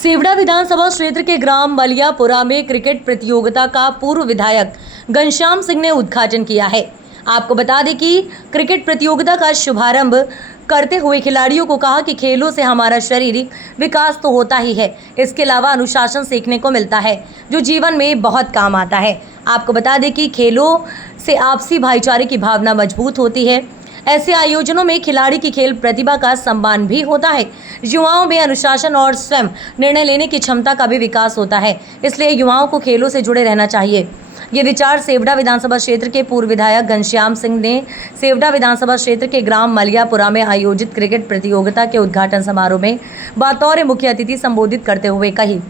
सेवढ़ा विधानसभा क्षेत्र के ग्राम मलियापुरा में क्रिकेट प्रतियोगिता का पूर्व विधायक घनश्याम सिंह ने उद्घाटन किया है। आपको बता दें कि क्रिकेट प्रतियोगिता का शुभारंभ करते हुए खिलाड़ियों को कहा कि खेलों से हमारा शारीरिक विकास तो होता ही है, इसके अलावा अनुशासन सीखने को मिलता है जो जीवन में बहुत काम आता है। आपको बता दें कि खेलों से आपसी भाईचारे की भावना मजबूत होती है। ऐसे आयोजनों में खिलाड़ी की खेल प्रतिभा का सम्मान भी होता है। युवाओं में अनुशासन और स्वयं निर्णय लेने की क्षमता का भी विकास होता है, इसलिए युवाओं को खेलों से जुड़े रहना चाहिए। ये विचार सेवढ़ा विधानसभा क्षेत्र के पूर्व विधायक घनश्याम सिंह ने सेवढ़ा विधानसभा क्षेत्र के ग्राम मलियापुरा में आयोजित क्रिकेट प्रतियोगिता के उद्घाटन समारोह में बतौर मुख्य अतिथि संबोधित करते हुए कही।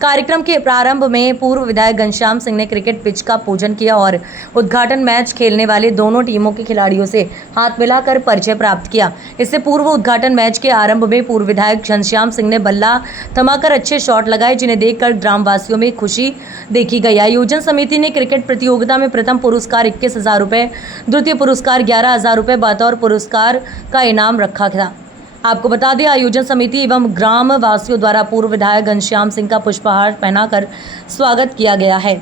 कार्यक्रम के प्रारंभ में पूर्व विधायक घनश्याम सिंह ने क्रिकेट पिच का पूजन किया और उद्घाटन मैच खेलने वाले दोनों टीमों के खिलाड़ियों से हाथ मिलाकर परिचय प्राप्त किया। इससे पूर्व उद्घाटन मैच के आरंभ में पूर्व विधायक घनश्याम सिंह ने बल्ला थमाकर अच्छे शॉट लगाए, जिन्हें देखकर ग्रामवासियों में खुशी देखी गई। आयोजन समिति ने क्रिकेट प्रतियोगिता में प्रथम पुरस्कार 21,000 रुपये, द्वितीय पुरस्कार 11,000 रुपये बतौर पुरस्कार का इनाम रखा था। आपको बता दें, आयोजन समिति एवं ग्राम वासियों द्वारा पूर्व विधायक घनश्याम सिंह का पुष्पहार पहनाकर स्वागत किया गया है।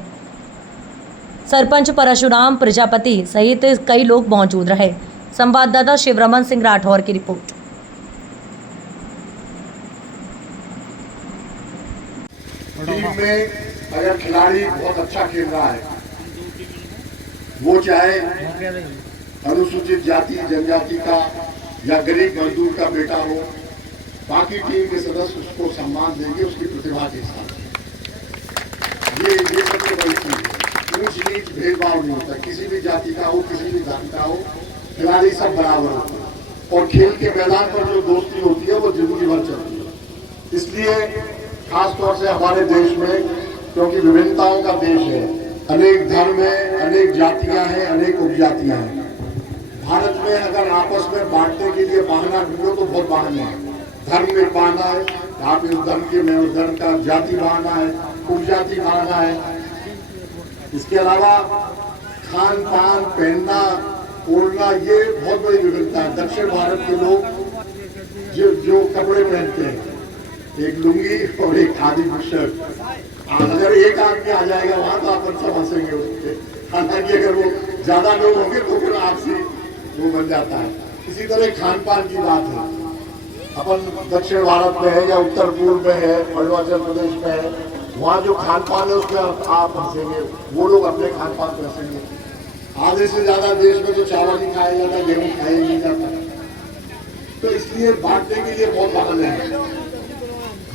सरपंच परशुराम प्रजापति सहित कई लोग मौजूद रहे। संवाददाता शिवरमन सिंह राठौर की रिपोर्ट। टीम में अगर खिलाड़ी बहुत अच्छा खेल रहा है, वो चाहे अनुसूचित जाति जनजाति का या गरीब मजदूर का बेटा हो, बाकी टीम के सदस्य उसको सम्मान देंगे उसकी प्रतिभा के साथ। ये सबसे बड़ी चीज है। ऊंच नीच भेदभाव नहीं होता, किसी भी जाति का हो, किसी भी धर्म का हो, खिलाड़ी सब बराबर होते हैं और खेल के मैदान पर जो दोस्ती होती है वो जिंदगी भर चलती है। इसलिए खासतौर से हमारे देश में, क्योंकि विभिन्नताओं का देश है, अनेक धर्म है, अनेक जातियां हैं, अनेक उपजातियां हैं। भारत में अगर आपस में बांटने के लिए बहाना ढूंढो तो बहुत बहाने हैं। धर्म में बहाना है, आप इस धर्म के मैं उस धर्म का, जाति बहाना है, उपजाति बहाना है। इसके अलावा खान पान, पहनना, ओढ़ना, ये बहुत बड़ी विविधता है। दक्षिण भारत के लोग जो कपड़े पहनते हैं, एक लुंगी और एक खादी शर्ट, अगर एक आदमी आ जाएगा वहां तो अपन सब हंसेंगे उसके। हालांकि अगर वो ज्यादा लोग होंगे तो फिर आपसे वो बन जाता है। इसी तरह खान पान की बात है, अपन दक्षिण भारत में है या उत्तर पूर्व में है, अरुणाचल प्रदेश में है, वहाँ जो खान पान है उसमें आप हंसेंगे, वो लोग अपने खान पान पर हंसेंगे। आधे से ज्यादा देश में तो चावल नहीं खाया जाता, गेहूँ खाया नहीं जाता, तो इसलिए बांटने के लिए बहुत बहाने हैं।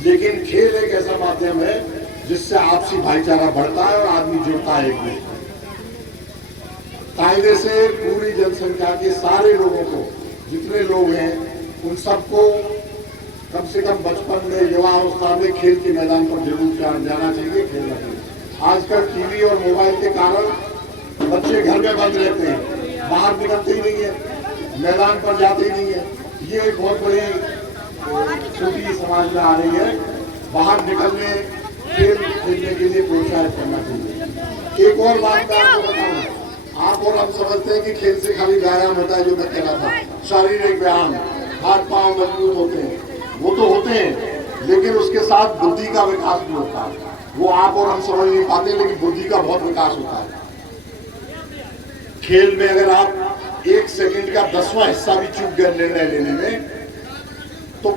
लेकिन खेल एक ऐसा माध्यम है जिससे आपसी भाईचारा बढ़ता है और आदमी जुड़ता है एक दूसरे। कायदे से पूरी जनसंख्या के सारे लोगों को, जितने लोग हैं उन सबको कम से कम बचपन में, युवा अवस्था में खेल के मैदान पर जरूर जाना चाहिए, खेलना चाहिए। आजकल टीवी और मोबाइल के कारण बच्चे घर में बंद रहते हैं, बाहर निकलते ही नहीं है, मैदान पर जाते ही नहीं है। ये एक बहुत बड़ी त्रुटि समाज में आ रही है। बाहर निकलने, खेल खेलने के लिए प्रोत्साहित करना चाहिए। एक और बात मैं आपको बताऊं, आप और हम समझते हैं कि खेल से खाली व्यायाम होता है, जो मैं कह रहा था, शारीरिक व्यायाम, हाथ पांव मजबूत होते हैं, वो तो होते हैं, लेकिन उसके साथ बुद्धि का विकास भी होता है। वो आप और हम समझ नहीं पाते, लेकिन बुद्धि का बहुत विकास होता है। खेल में अगर आप 1 सेकंड का 10वां हिस्सा भी चूक गए निर्णय लेने में, तो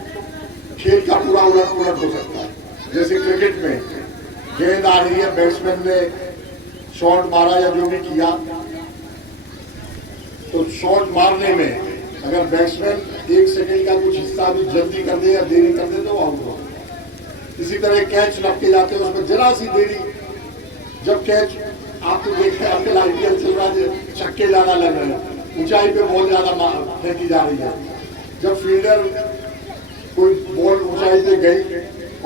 खेल का पूरा उलट पुलट हो सकता है। जैसे क्रिकेट में गेंद आ रही है, बैट्समैन ने शॉट मारा या जो भी किया, तो शॉट मारने में अगर बैट्समैन 1 सेकंड का कुछ हिस्सा भी जल्दी कर दे या देरी कर दे तो आउट हो। इसी तरह कैच लपके जाते हैं, उसमें जरा सी देरी, जब कैच आप तो देख रहे हैं आजकल IPL चल रहा है, छक्के ज्यादा लग रहे हैं, ऊंचाई पे बहुत ज्यादा फेंकी जा रही है। जब फील्डर कोई बॉल ऊंचाई पे गई,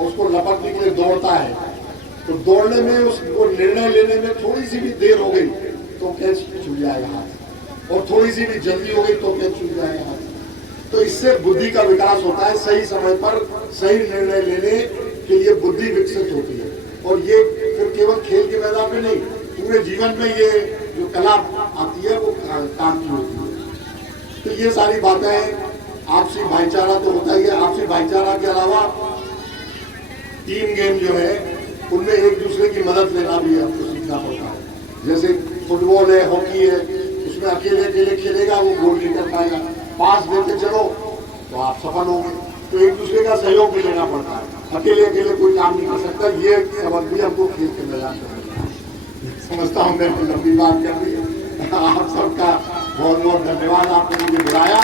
उसको लपकने के लिए दौड़ता है, तो दौड़ने में उसको निर्णय लेने में थोड़ी सी भी देर हो गई तो कैच छूट जाएगा हाथ, और थोड़ी सी भी जल्दी हो गई तो कैच छूट जाएगा हाथ। तो इससे बुद्धि का विकास होता है, सही समय पर सही निर्णय लेने के लिए बुद्धि विकसित होती है। और ये फिर केवल खेल के मैदान में नहीं, पूरे जीवन में ये जो कला आती है वो काम की होती है। तो ये सारी बातें, आपसी भाईचारा तो होता ही है। आपसी भाईचारा के अलावा टीम गेम जो है उनमें एक दूसरे की मदद लेना भी आपको सीखना पड़ता है। जैसे फुटबॉल है, हॉकी है, उसमें अकेले अकेले खेलेगा वो गोल नहीं कर पाएगा। पास देते चलो तो आप सफल होंगे। तो एक दूसरे का सहयोग भी लेना पड़ता है, अकेले अकेले कोई काम नहीं कर सकता। ये सबक भी हमको खेल के मैदान में मिलता है। समझता हूँ मैं लंबी बात कर दी। आप सबका बहुत बहुत धन्यवाद, आपने मुझे बुलाया।